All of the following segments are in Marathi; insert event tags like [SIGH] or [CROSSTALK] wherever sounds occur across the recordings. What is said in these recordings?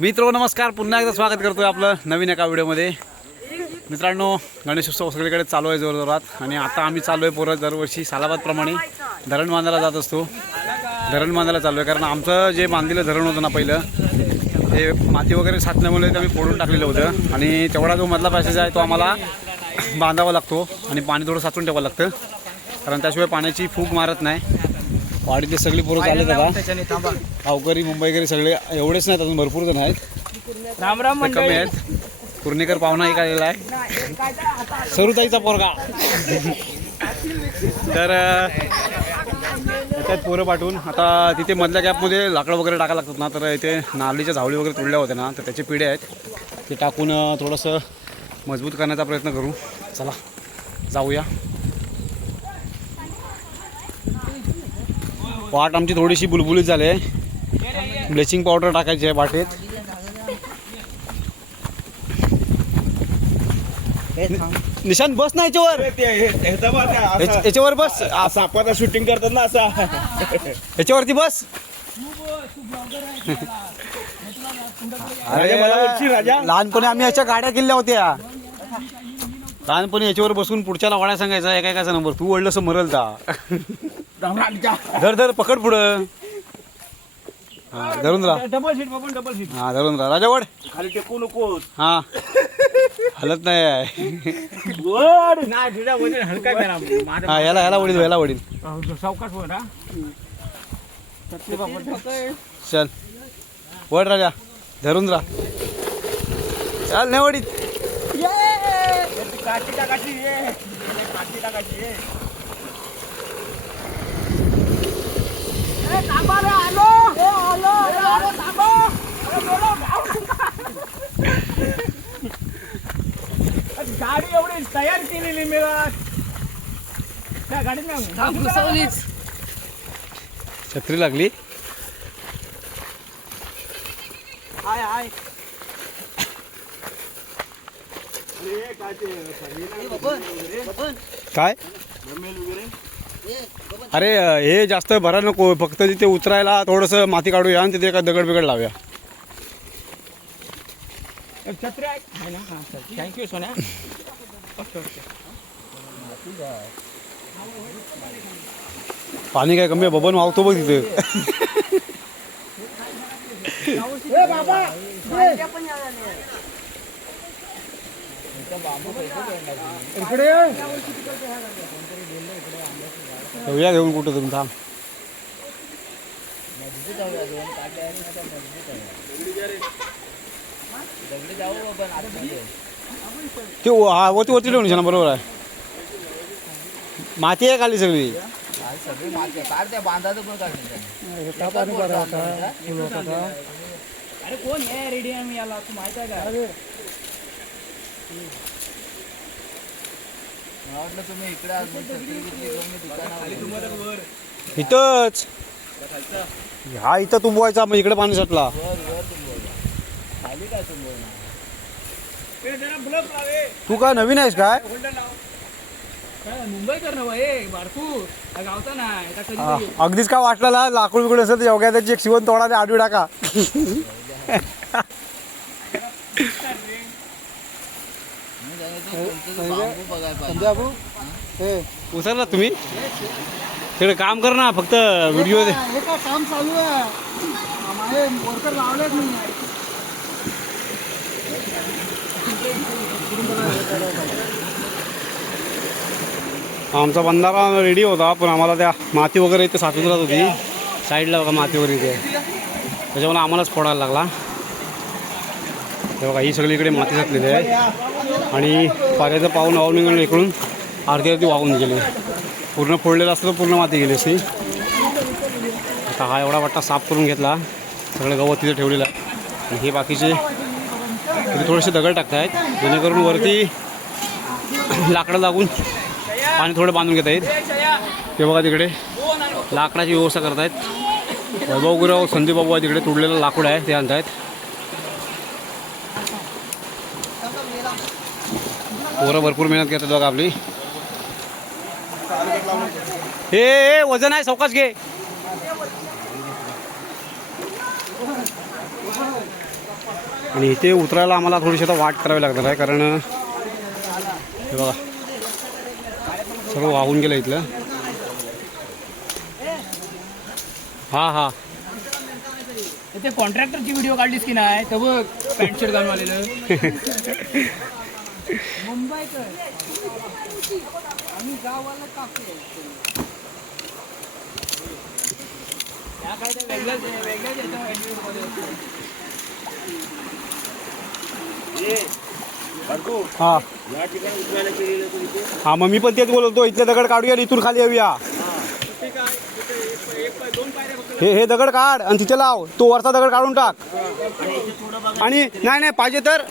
मित्र नमस्कार. पुन्हा एकदा स्वागत करतोय आपलं नवीन एका व्हिडिओमध्ये. मित्रांनो गणेशोत्सव सगळीकडे चालू आहे जोरजोरात आणि आता आम्ही चालू आहे पोरं दरवर्षी सालाबादप्रमाणे. धरण बांधायला जात असतो. धरण बांधायला चालू आहे कारण आमचं जे बांधलेलं धरण होतं ना पहिलं ते माती वगैरे साचल्यामुळे ते आम्ही फोडून टाकलेलं होतं. आणि तेवढा जो मधला पॅसेज आहे तो आम्हाला बांधावा लागतो आणि पाणी थोडं साचून ठेवावं लागतं. कारण त्याशिवाय पाण्याची फूग मारत नाही. वाडीतले सगळी पोरं चालत आता. गावकरी मुंबईकरी सगळे एवढेच नाहीत अजून भरपूर जण आहेत. राम राम ते कमी आहेत. कुर्णेकर पाहुणा एक आलेला आहे. सरुताईचा पोरगा. तर अं, त्याच्यात पोरं पाठवून. आता तिथे मधल्या गॅपमध्ये लाकडं वगैरे टाकायला लागतात ना तर इथे नालीच्या झावळी वगैरे तुडल्या होत्या ना तर त्याचे पिढे आहेत. ते टाकून थोडंसं मजबूत करण्याचा प्रयत्न करू. चला जाऊया. वाट आमची थोडीशी बुलबुलीत झाली आहे. ब्लिचिंग पावडर टाकायची आहे वाटेत निशांत बस ना याच्यावर. याच्या- याच्यावर बस. सापाचा शूटिंग करतात ना असा. याच्यावरती बस. अरे मला. लहानपणी आम्ही अशा गाड्या केल्या होत्या. लहानपणी याच्यावर बसून पुढच्याला वाड्या सांगायचा एका एकाचा नंबर. तू ओढलं मरल ता धर धर पकड पुढं. हा, धरून राहा. डबल सीट बाबा डबल सीट हा धरून राहा. राजा वड खाली टेकू नकोस. हा. हलत नाही आहे. वर नाही तुझ्या वजन हलका. माझं- हा याला याला वडील याला वडील. सावकाश वर हा. बाबा. चल. वड राजा. धरून राहा. चल नाही वडील काठी टाकायची ये. काठी टाकायची ये. गाडी एवढी तयार केलेली मिळत त्या गाडीत छत्री लागली. हाय हाय. काय अरे हे जास्त भरा नको फक्त तिथे उतरायला थोडंसं माती काढूया आणि तिथे एका दगड बिगड लावूया हां thank you Sonya. Okay okay. पाणी काय कमी आहे? बबन वाहतो बघ तिथे. येऊया घेऊन कुठं तुम्ही थांब. ते व- हा वरती वरती ठेवून ना बरोबर आहे. माती आहे खाली सगळी. अरे कोण आहे रेडी आहे मी याला? तू माहीत आहे का? इथंच? हा इथं तुंबवायचा मग इकडे पाणी साठला. ए, जरा ब्लॉक लावे. तू काय नवीन आहेस काय? होल्डर लाव. काय मुंबई कर ना ए बारकू हा गावचा नाही आता कधी हा, अगदीच का वाटलेला लाकूड बिकूड असेल तर योग्य त्याची एक शिवण तोडा आडवी टाका. उचलला तुम्ही? तिकडे काम कर ना फक्त व्हिडिओ दे. काम चालू आहे? वर्कर लावलेच नाही आमचा बंधारा रेडी होता पण आम्हाला त्या माती वगैरे इथे साचून राहत होती. साईडला बघा माती वगैरे इथे त्याच्यामुळे आम्हालाच फोडायला लागला. तेव्हा ही सगळी इकडे माती घातलेली आहे. आणि पाण्याचं पाहून वाहून निघून इकडून. अर्धी अर्धी वाहून गेली. पूर्ण फोडलेलं असतं तर पूर्ण माती गेली असती आता हा एवढा वाटा साफ करून घेतला. सगळं गवत तिथे ठेवलेलं आहे. आणि हे बाकीचे तिथे थोडेसे दगड टाकतायत. जेणेकरून वरती लाकडं लागून पाणी थोडं बांधून घेत आहेत ते बघा तिकडे. लाकडाची व्यवस्था करतायत. वैभव गुरव संदीप बाबू आहे तिकडे तुडलेलं लाकूड आहे ते आणतायत. पोरं भरपूर मेहनत घेतात बघा आपली. हे वजन आहे चौकाच घे. आणि इथे उतरायला आम्हाला थोडीशी आता वाट करावी लागणार आहे कारण हे बघा सर्व वाहून गेलं इथलं. हा हा. ते कॉन्ट्रॅक्टरची व्हिडिओ काढलीस की नाही तर बघ पॅन्ट शर्ट घालून आलेलं. [LAUGHS] मुंबईकर आम्ही गावाला कापले या काय वेगळंच. हा. हा मग मी पण तेच बोलतो इथले दगड काढूया आणि इथून खाली येऊया. हे हे दगड काढ आणि तिथे लाव तो वरचा दगड काढून टाक. आणि नाही नाही पाहिजे तर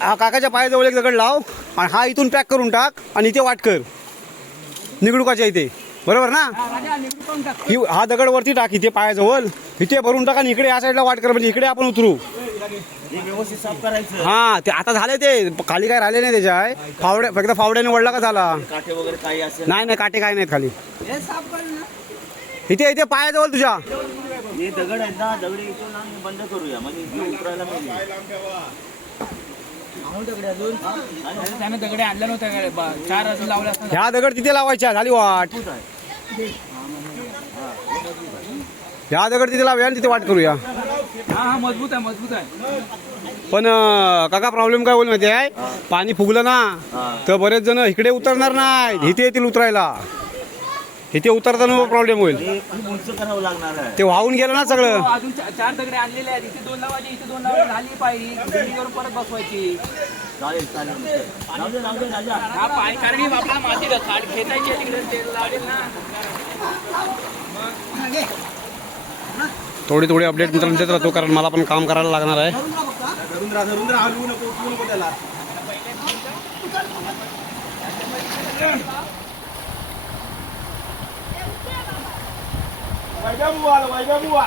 हा काकाच्या पायाजवळ एक दगड लाव. आणि हा इथून पॅक करून टाक आणि इथे वाट कर. निगडुकाच्या इथे. बरोबर ना? हा, दगड वरती टाक इथे पायाजवळ. इथे भरून टाक आणि इकडे या साईडला वाट कर म्हणजे इकडे आपण उतरू. व्यवस्थित साफ करायचं. हा ते आता झाले ते. खाली काय राहिले नाही त्याच्या फावड्या फक्त फावड्याने वळला का झाला? नाही नाही काटे काय नाहीत खाली. हे साफ कर ना. इथे इथे पायाजवळ तुझ्या. दगड आहेत ना दगड बंद करूया. म्हणजे इथे उतरायला मिळेल अरे, त्यानं दगडे आणल्या नव्हत्या का रे? बा- चार अजून लावल्या असतात ह्या दगड तिथे लावायच्या झाली वाट. ह्या दगड तिथे लावूया आणि तिथे वाट करूया. हा हा मजबूत आहे मजबूत आहे. पण अं, काका प्रॉब्लेम काय होईल माहिती आहे? पाणी फुगलं ना तर बरेच जण इकडे उतरणार नाही इथे येतील उतरायला. इथे उतरताना प्रॉब्लेम होईल. हे खूप उंच करावं लागणार आहे. ते वाहून गेलं ना सगळं. हो, अजून चा- चार दगडे आणलेले आहेत. इथे दोन लावायचे इथे दोन लावायचे. झाली पाहिजे जमिनीवर परत बसवायची. चालेल चालेल. जाऊ दे जाऊ दे राजा हा पाय कारण ही माती खेचायची आहे तिकडे. ना. थोडी थोडी अपडेट मित्रांनो देत राहतो कारण मला पण काम करायला लागणार आहे. धरून राहा धरून राहा हलवू नको उठवू नको त्याला. phải cho mua là phải Wajabua, wajabua.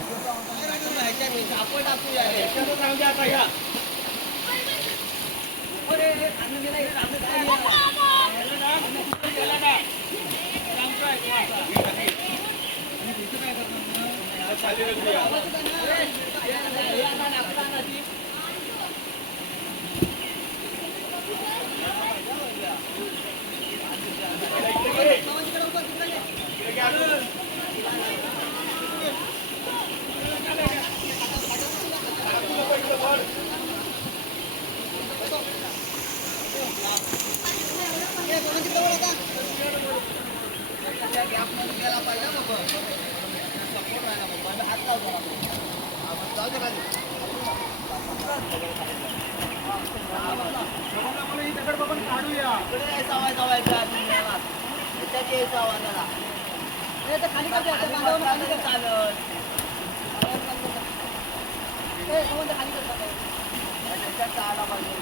ह्याच्या आपण टाकू या ह्याच्यातच राहून द्या या Yeah. आपण केला पाहिजे बाबा सपोर्ट आहे ना बाबा आता हात लावतो आपण जाऊ दे पाहिजे दगड बाबा काढूया सवाय सवायचा त्याचे सवाला खाली चालत खाली तर चालत खाली करतात पाहिजे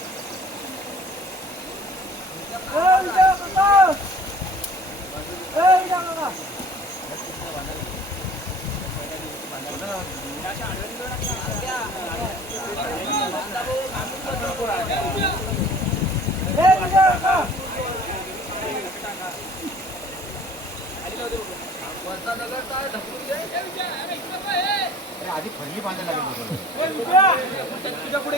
आधी फरली बांधायला लागेल तुझ्या पुढे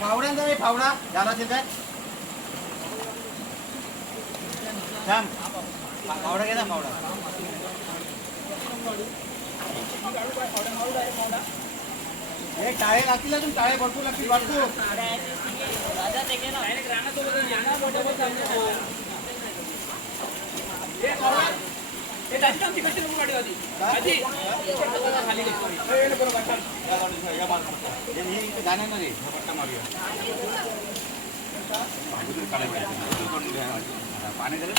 फावड्यांचा फावडा. झाला असेल काय? थांब. फावडा घे ना फावडा. हे टाळे लागतील अजून टाळे भरपूर लागतील भरपूर गाण्यामध्ये पट्टा पाणी झालं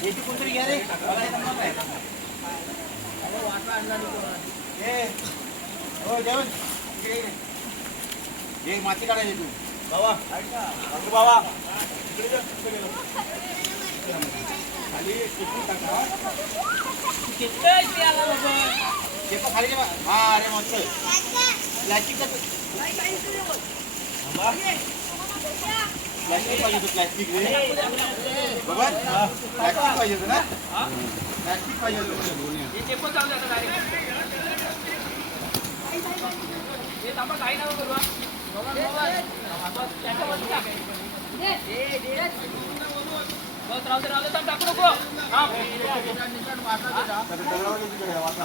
कोणतरी घ्या रे मला हे हो जेवण हे ये. माती काढायची तू बाबा बाबू बाबा इकडे जा. इकडे ये. खाली टाका खाली. हा अरे मस्त. प्लॅस्टिक पाहिजे होतं प्लॅस्टिक रे प्लॅस्टिक पाहिजे होतं ना प्लॅस्टिक पाहिजे होतं बाबा,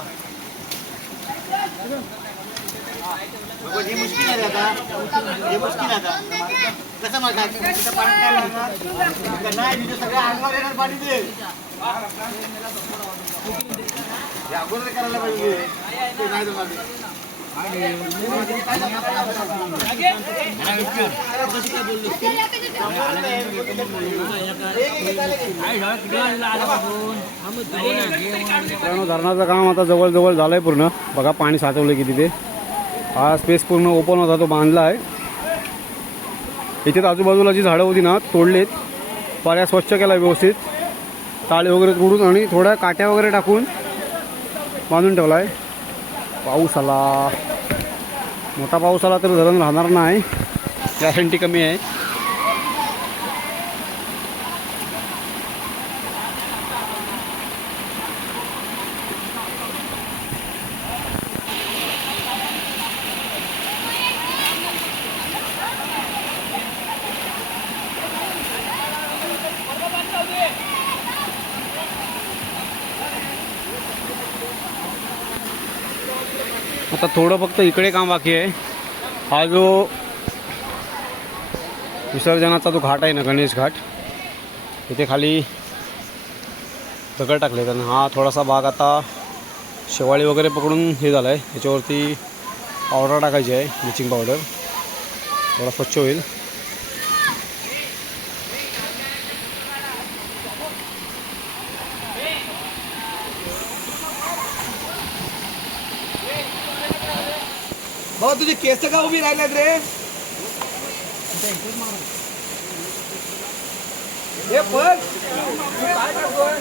हे हे मुश्किल आहे आता. हे मुश्किल आता. कसं माझा तिथं पाणी काय लागणार? नाही तिथे सगळ्या अंगावर येणार पाणी ते अगोदर करायला पाहिजे. ते नाही जमणार. ते. मित्रांनो धरणाचं काम आता जवळजवळ झालं आहे पूर्ण. बघा पाणी साचवलं की तिथे. हा स्पेस पूर्ण ओपन होता तो बांधला आहे. इथे आजूबाजूला जी झाडं होती ना तोडलेत. पाऱ्या स्वच्छ केला व्यवस्थित. ताळे वगैरे तोडून आणि थोड्या काट्या वगैरे टाकून बांधून ठेवला आहे पाऊस आला. मोठा पाऊस आला तर धरण राहणार नाही. गॅरंटी कमी आहे. आता थोडं फक्त इकडे काम बाकी आहे. हा जो विसर्जनाचा जो घाट आहे ना गणेश घाट इथे खाली दगड टाकले आणि हा थोडासा भाग आता शेवाळी वगैरे पकडून हे झालं आहे याच्यावरती पावडर टाकायची आहे ब्लिचिंग पावडर थोडा स्वच्छ होईल. तुझे केस का उभी राहिल्यात रे? हे पण तू काय करतोय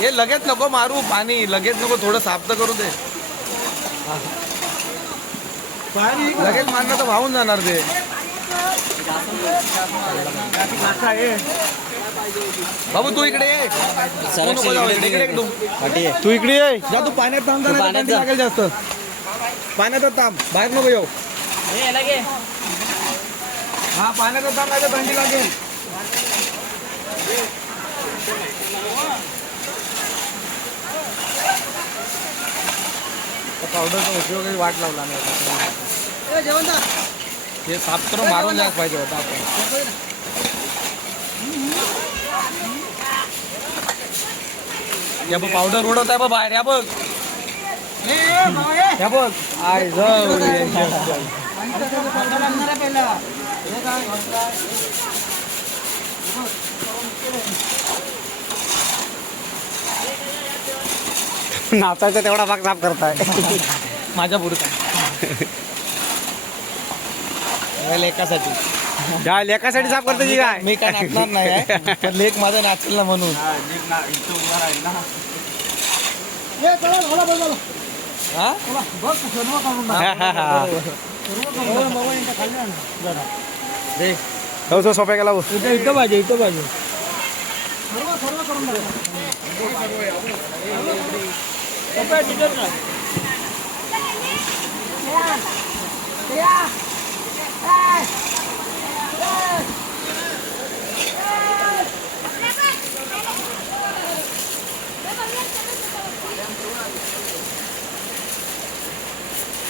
हे लगेच नको मारू पाणी. लगेच नको थोडं साफ तर करू दे. लगेच मारलं तर वाहून जाणार ते. बाबू तू इकडे ये. तू इकडे तू. तू इकडे ये. जा तू पाण्यात थांब जा, थंडी लागेल जास्त. पाण्यातच थांब बाहेर नको येऊ. हा पाण्यातच थांब नाही तर थंडी लागेल. पावडरचा उपयोग वाट लावला नाही. हे साफ करून मारून जायला पाहिजे होता आपण. या बघ पावडर उडवत आहे बघ बाहेर या बघ. या बघ. आय जाऊ नाचायचा तेवढा भाग साफ करताय. [LAUGHS] माझ्या पुरता लेखासाठी या लेखासाठी साफ करते जी काय? मी काय नाचणार नाही [LAUGHS] लेख माझा नाचेल ना म्हणून. हा? हा, हा, हा. दे. हो सो सोप्या गेला भाऊ.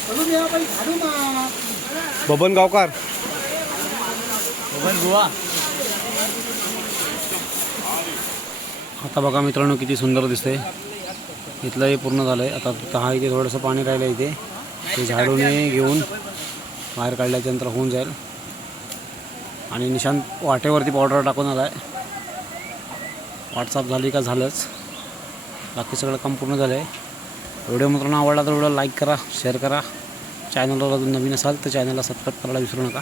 बबन पाहिजे बबन गावकार आता बघा मित्रांनो किती सुंदर दिसतंय. इथलं हे पूर्ण झालंय. आता हा इथे थोडंसं पाणी राहिलं इथे. ते झाडूने घेऊन बाहेर काढल्याच्या नंतर होऊन जाईल. आणि निशांत वाटेवरती पावडर टाकून आहे व्हॉट्सअप झाली का झालंच. बाकी सगळं काम पूर्ण झालं आहे व्हिडिओ मित्रांनो आवडला तर व्हिडिओ लाईक करा शेअर करा. चॅनलवर अजून नवीन असाल तर चॅनलला सबस्क्राईब करायला विसरू नका.